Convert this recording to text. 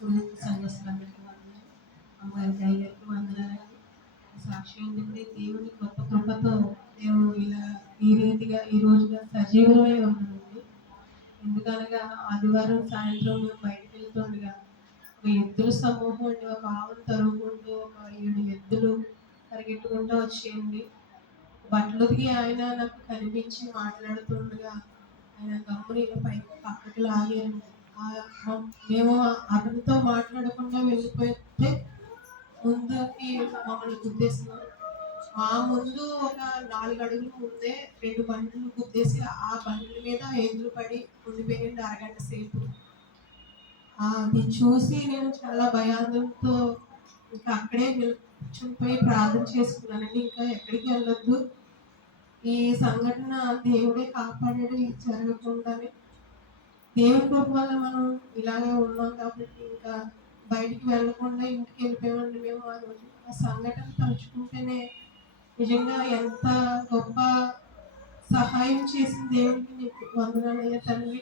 సంఘస్థులందరికీ వందనాలు. అమ్మగారికి అయ్యగారికి వందనాలండి. సాక్ష్యం ఏంటంటే దేవుని గొప్ప కృపతో మేము ఇలా ఈ రీతిగా ఈ రోజుగా సజీవమై ఉన్నామండి. ఎందుకనగా ఆదివారం సాయంత్రం మేము బయటకు వెళ్తుండగా ఒక ఎద్దుల సమూహం అండి, ఒక ఆవును తరుగుకుంటూ ఒక 7 ఎద్దులు పరిగెట్టుకుంటూ వచ్చేయండి. బట్టలు ఉతికి ఆయన నాకు కనిపించి మాట్లాడుతుండగా ఆయన గమ్ముని పక్కకి లాగారండి. మేము అతనితో మాట్లాడకుండా వెళ్ళిపోతే ముందుకి మమ్మల్ని గుద్దేసినారు. మా ముందు ఒక 4 అడుగులు ముందే 2 బండ్లు గుద్దేసి ఆ బండ్ల మీద ఎదురు పడి ఉండిపోయింది అరగంట సేపు. అది చూసి నేను చాలా భయాందోళనతో ఇంకా అక్కడే కూర్చునిపోయి ప్రార్థన చేసుకున్నానండి. ఇంకా ఎక్కడికి వెళ్ళొద్దు, ఈ సంఘటన దేవుడే కాపాడాడు, ఇది జరగకుండానే. దేవుని కృప వల్ల మనం ఇలాగే ఉన్నాం కాబట్టి ఇంకా బయటికి వెళ్ళకుండా ఇంటికి వెళ్ళిపోయామండి మేము. ఆ రోజు ఆ సంఘటన తలుచుకుంటేనే నిజంగా ఎంత గొప్ప సహాయం చేసిన దేవుడికి నీకు వందనాలయ్యా తండ్రి.